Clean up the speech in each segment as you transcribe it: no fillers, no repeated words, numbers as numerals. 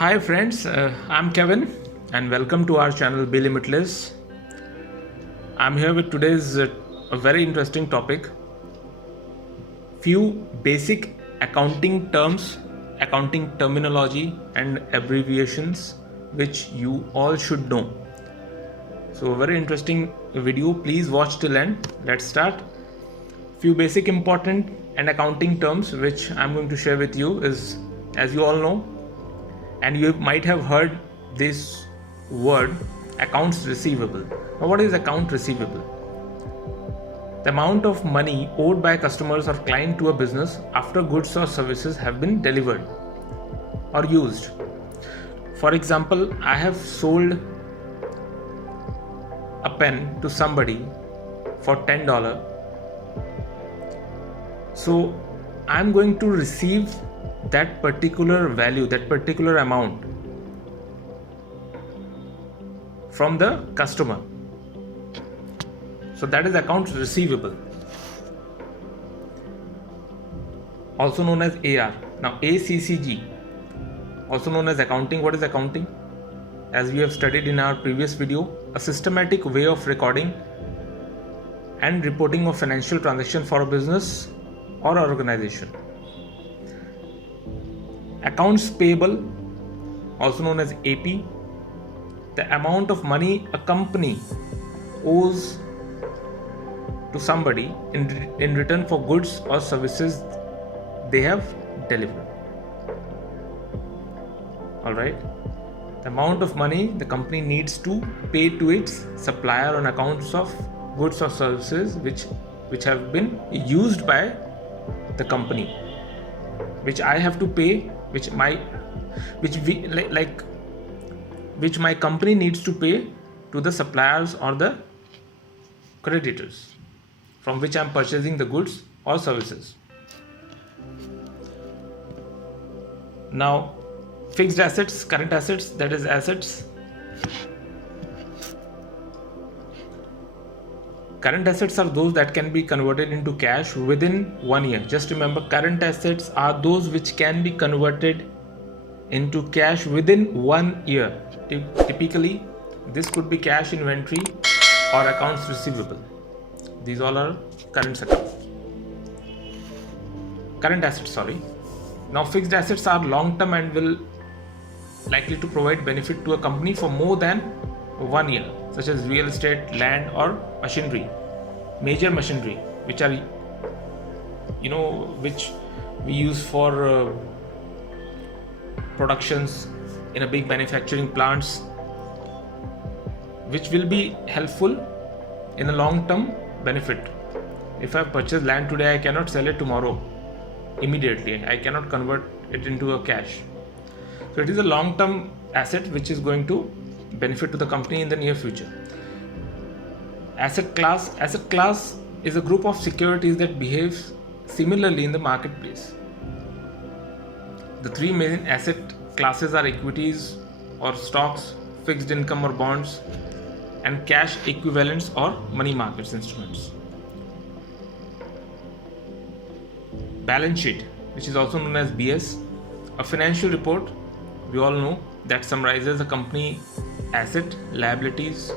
Hi friends, I'm Kevin and welcome to our channel Be Limitless. I'm here with today's a very interesting topic. Few basic accounting terms, accounting terminology and abbreviations which you all should know. So a very interesting video, please watch till end. Let's start. Few basic important and accounting terms which I'm going to share with you is, as you all know, and you might have heard this word, accounts receivable. Now what is account receivable? The amount of money owed by customers or client to a business after goods or services have been delivered or used. For example, I have sold a pen to somebody for $10. So I'm going to receive that particular value, that particular amount from the customer. So that is accounts receivable, also known as AR. Now ACCG, also known as accounting. What is accounting? As we have studied in our previous video, a systematic way of recording and reporting of financial transaction for a business or organization. Accounts payable, also known as AP, the amount of money a company owes to somebody in return for goods or services they have delivered. Alright, the amount of money the company needs to pay to its supplier on accounts of goods or services which have been used by the company, which I have to pay, which my company needs to pay to the suppliers or the creditors from which I am purchasing the goods or services. Now, fixed assets, current assets, that is assets. Current assets are those that can be converted into cash within 1 year. Just remember, current assets are those which can be converted into cash within 1 year. Typically, this could be cash inventory or accounts receivable. These all are current assets. Now, fixed assets are long-term and will likely to provide benefit to a company for more than 1 year, such as real estate, land, or machinery. Major machinery, which are which we use for productions in a big manufacturing plants, which will be helpful in a long-term benefit. If I purchase land today, I cannot sell it tomorrow immediately. I cannot convert it into a cash. So it is a long-term asset which is going to benefit to the company in the near future. Asset class is a group of securities that behaves similarly in the marketplace. The three main asset classes are equities or stocks, fixed income or bonds, and cash equivalents or money markets instruments. Balance sheet, which is also known as BS, a financial report, we all know, that summarizes a company asset, liabilities,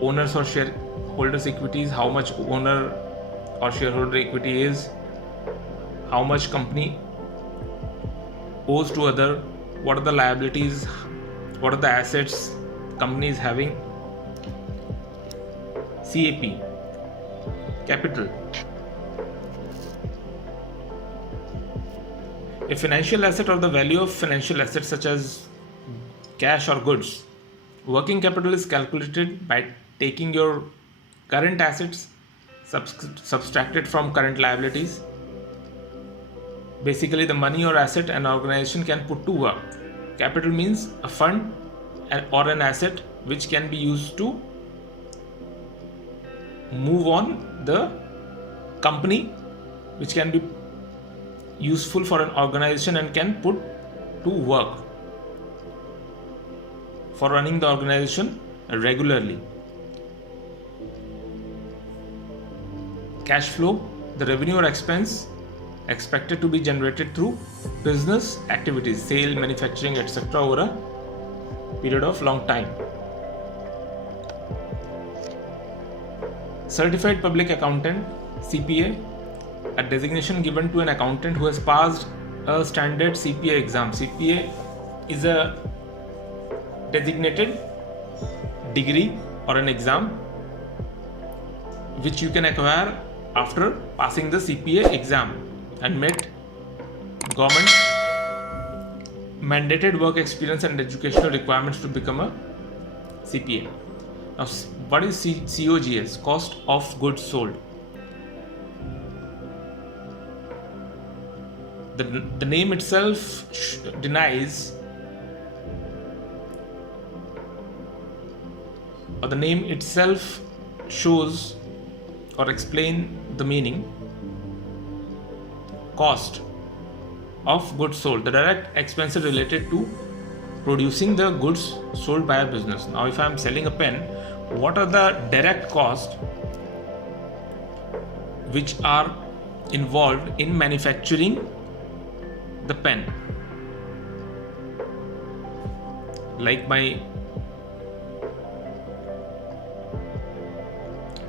owners or shareholders equities, how much owner or shareholder equity is, how much company owes to other, what are the liabilities, what are the assets company is having. CAP, capital. A financial asset or the value of financial assets such as cash or goods. Working capital is calculated by taking your current assets subtracted from current liabilities. Basically, the money or asset an organization can put to work. Capital means a fund or an asset which can be used to move on the company, which can be useful for an organization and can put to work for running the organization regularly. Cash flow, the revenue or expense expected to be generated through business activities, sale, manufacturing, etc. over a period of long time. Certified Public Accountant, CPA, a designation given to an accountant who has passed a standard CPA exam. CPA is a designated degree or an exam which you can acquire after passing the CPA exam and met government mandated work experience and educational requirements to become a CPA. Now, what is COGS? Cost of goods sold. The name itself denies, or the name itself shows or explain the meaning. Cost of goods sold, the direct expenses related to producing the goods sold by a business. Now, if I am selling a pen, what are the direct costs which are involved in manufacturing the pen? Like my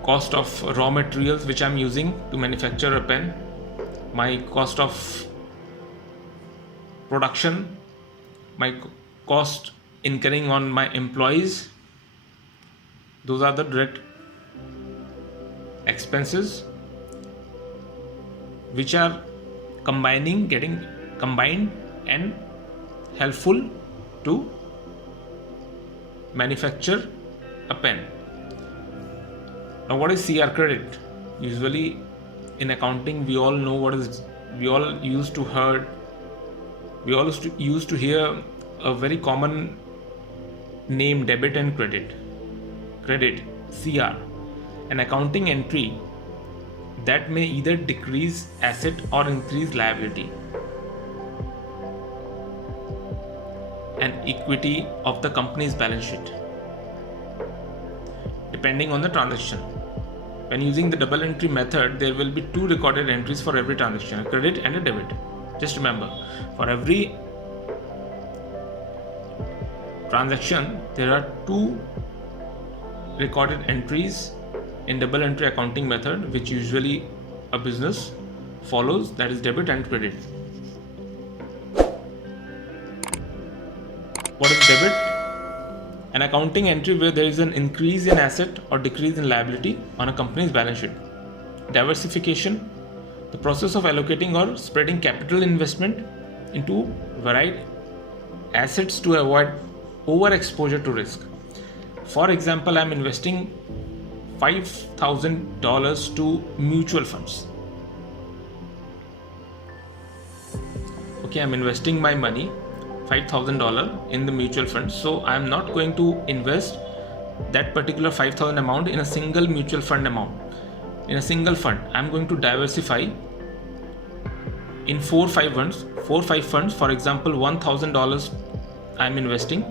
cost of raw materials which I am using to manufacture a pen, my cost of production, my cost incurring on my employees. Those are the direct expenses which are getting combined and helpful to manufacture a pen. Now, what is CR credit? Usually in accounting, we all know what is. We all used to hear a very common name, debit and credit. Credit, CR, an accounting entry that may either decrease asset or increase liability and equity of the company's balance sheet, depending on the transaction. When using the double entry method, there will be two recorded entries for every transaction, a credit and a debit. Just remember, for every transaction, there are two recorded entries in double entry accounting method, which usually a business follows, that is debit and credit. What is debit? An accounting entry where there is an increase in asset or decrease in liability on a company's balance sheet. Diversification, the process of allocating or spreading capital investment into varied assets to avoid overexposure to risk. For example, I am investing $5,000 to mutual funds. Okay, I'm investing my money, $5,000 in the mutual fund. So I am not going to invest that particular 5,000 amount in a single mutual fund amount. In a single fund, I'm going to diversify in 4-5 funds. For example, $1,000 I'm investing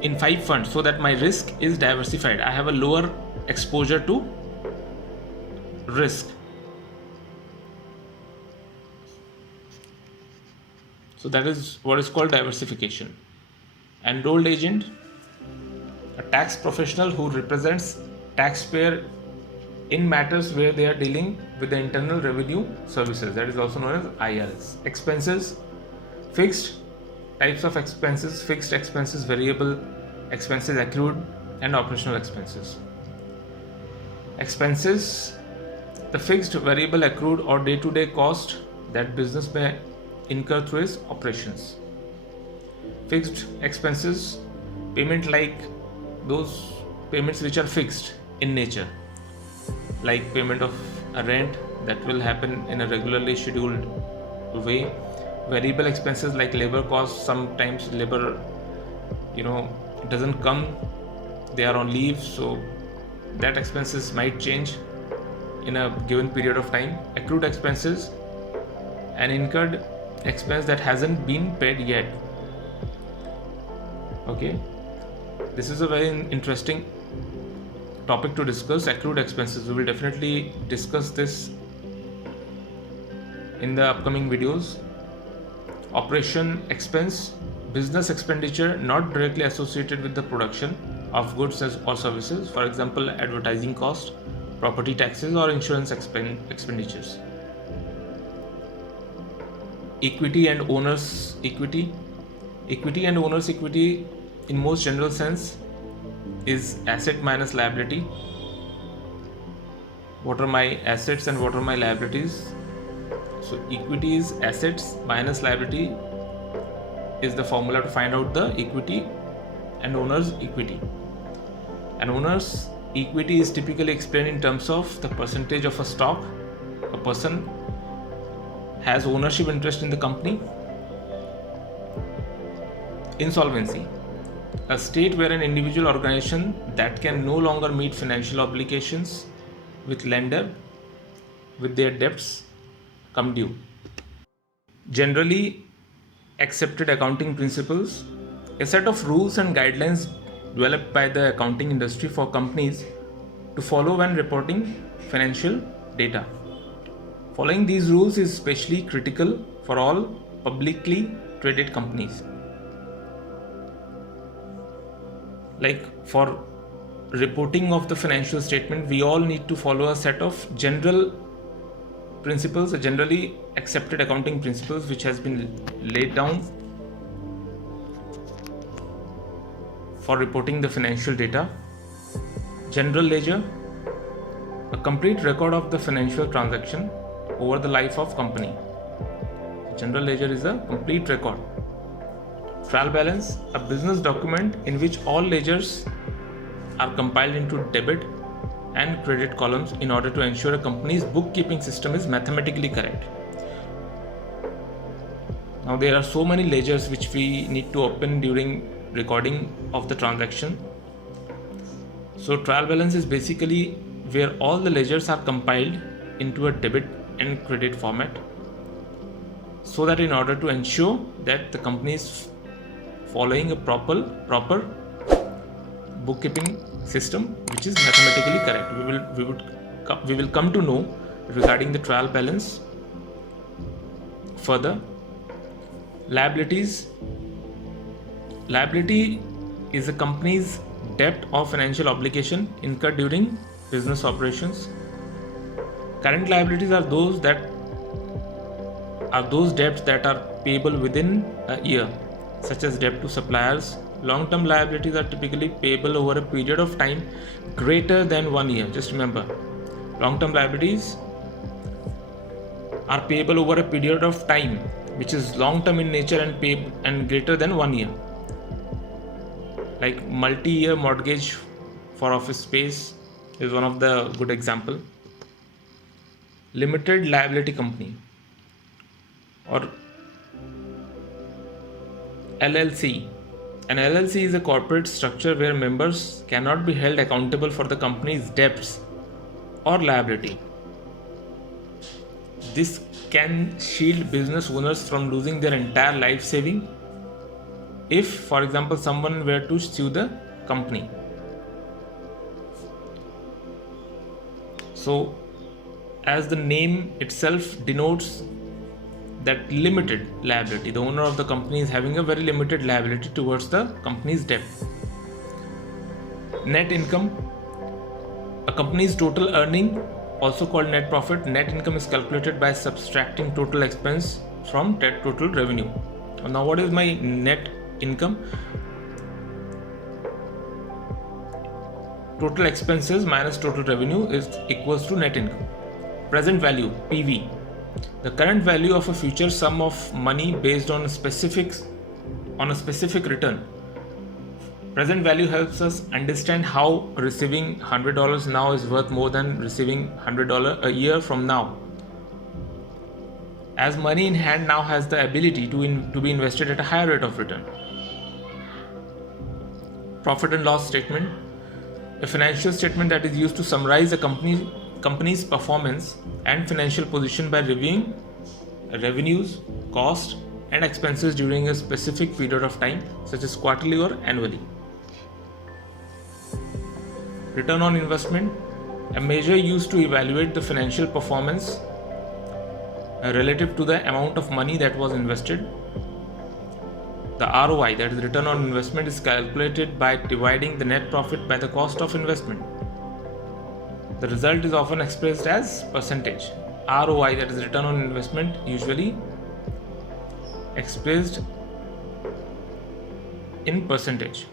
in 5 funds, so that my risk is diversified. I have a lower exposure to risk. So that is what is called diversification. Enrolled agent, a tax professional who represents taxpayer in matters where they are dealing with the Internal Revenue Services, that is also known as IRS. Expenses, fixed types of expenses, fixed expenses, variable expenses, accrued and operational expenses. Expenses, the fixed, variable, accrued or day-to-day cost that business may incur through its operations. Fixed expenses, payment like those payments which are fixed in nature, like payment of a rent that will happen in a regularly scheduled way. Variable expenses like labor costs, sometimes labor doesn't come, they are on leave, so that expenses might change in a given period of time. Accrued expenses, an incurred expense that hasn't been paid yet. Okay, this is a very interesting topic to discuss, accrued expenses. We will definitely discuss this in the upcoming videos. Operation expense, business expenditure not directly associated with the production of goods or services, for example advertising cost, property taxes or insurance expenditures. Equity and owner's equity. Equity and owner's equity in most general sense is asset minus liability. What are my assets and what are my liabilities? So equity is assets minus liability is the formula to find out the equity and owner's equity. And owner's equity is typically explained in terms of the percentage of a stock a person has ownership interest in the company. Insolvency, a state where an individual organization that can no longer meet financial obligations with lender with their debts come due. Generally accepted accounting principles, a set of rules and guidelines developed by the accounting industry for companies to follow when reporting financial data. Following these rules is especially critical for all publicly traded companies. Like for reporting of the financial statement, we all need to follow a set of general principles, generally accepted accounting principles which has been laid down for reporting the financial data. General ledger, a complete record of the financial transaction over the life of company. General ledger is a complete record. Trial balance, a business document in which all ledgers are compiled into debit and credit columns in order to ensure a company's bookkeeping system is mathematically correct. Now there are so many ledgers which we need to open during recording of the transaction. So trial balance is basically where all the ledgers are compiled into a debit and credit format, so that in order to ensure that the company is following a proper bookkeeping system which is mathematically correct. We will come to know regarding the trial balance further. Liabilities. Liability is a company's debt or financial obligation incurred during business operations. Current liabilities are those debts that are payable within a year, such as debt to suppliers. Long-term liabilities are typically payable over a period of time greater than 1 year. Just remember, long-term liabilities are payable over a period of time which is long-term in nature and greater than 1 year. Like multi-year mortgage for office space is one of the good example. Limited liability company or LLC. An LLC is a corporate structure where members cannot be held accountable for the company's debts or liability. This can shield business owners from losing their entire life saving if, for example, someone were to sue the company. So, as the name itself denotes that limited liability, the owner of the company is having a very limited liability towards the company's debt. Net income, a company's total earning, also called net profit. Net income is calculated by subtracting total expense from total revenue. Now what is my net income? Total expenses minus total revenue is equals to net income. Present value, PV, the current value of a future sum of money based on a specific return. Present value helps us understand how receiving $100 now is worth more than receiving $100 a year from now, as money in hand now has the ability to be invested at a higher rate of return. Profit and loss statement, a financial statement that is used to summarize a company's performance and financial position by reviewing revenues, costs and expenses during a specific period of time, such as quarterly or annually. Return on investment, a measure used to evaluate the financial performance relative to the amount of money that was invested. The ROI, that is return on investment, is calculated by dividing the net profit by the cost of investment. The result is often expressed as percentage. ROI, that is return on investment, usually expressed in percentage.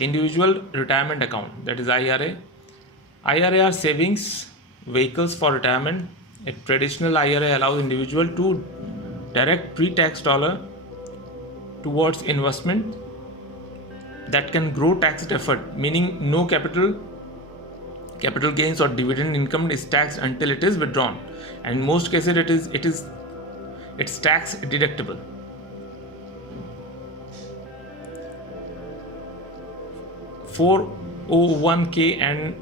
Individual retirement account, that is IRA. IRA are savings vehicles for retirement. A traditional IRA allows individual to direct pre-tax dollar towards investment that can grow tax deferred, meaning no capital gains or dividend income is taxed until it is withdrawn, and in most cases it's tax deductible. For 401k and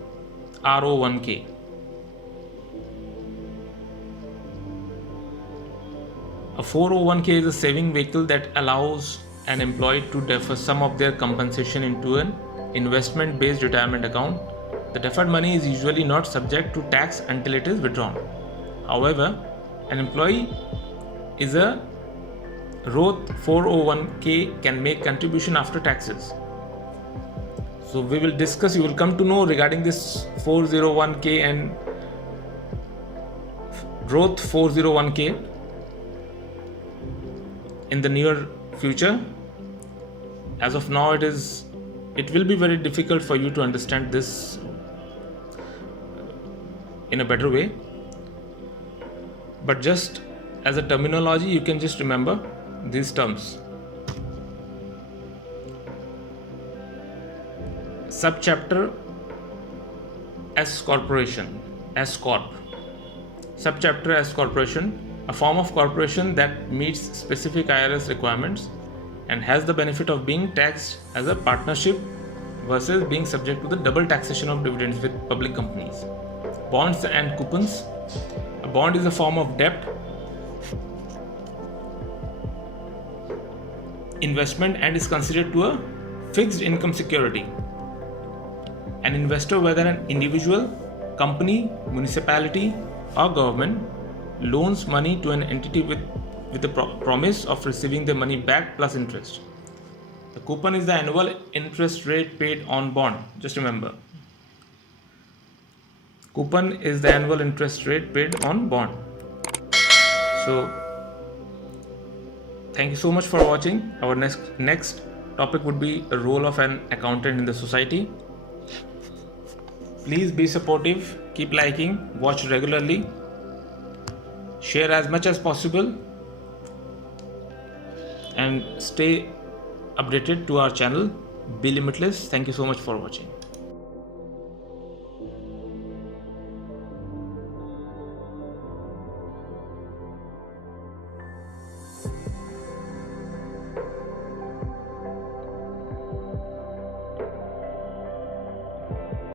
RO1k. A 401k is a saving vehicle that allows an employee to defer some of their compensation into an investment-based retirement account. The deferred money is usually not subject to tax until it is withdrawn. However, an employee is a Roth 401k can make contribution after taxes. So we will discuss, you will come to know regarding this 401k and Roth 401k in the near future. As of now, it will be very difficult for you to understand this in a better way, but just as a terminology you can just remember these terms. Subchapter S Corporation, S Corp. Subchapter S Corporation, a form of corporation that meets specific IRS requirements and has the benefit of being taxed as a partnership versus being subject to the double taxation of dividends with public companies. Bonds and coupons. A bond is a form of debt investment and is considered to a fixed income security. An investor, whether an individual, company, municipality, or government, loans money to an entity with the promise of receiving the money back plus interest. The coupon is the annual interest rate paid on bond. Just remember, coupon is the annual interest rate paid on bond. So thank you so much for watching. Our next topic would be the role of an accountant in the society. Please be supportive, keep liking, watch regularly, share as much as possible, and stay updated to our channel. Be limitless. Thank you so much for watching.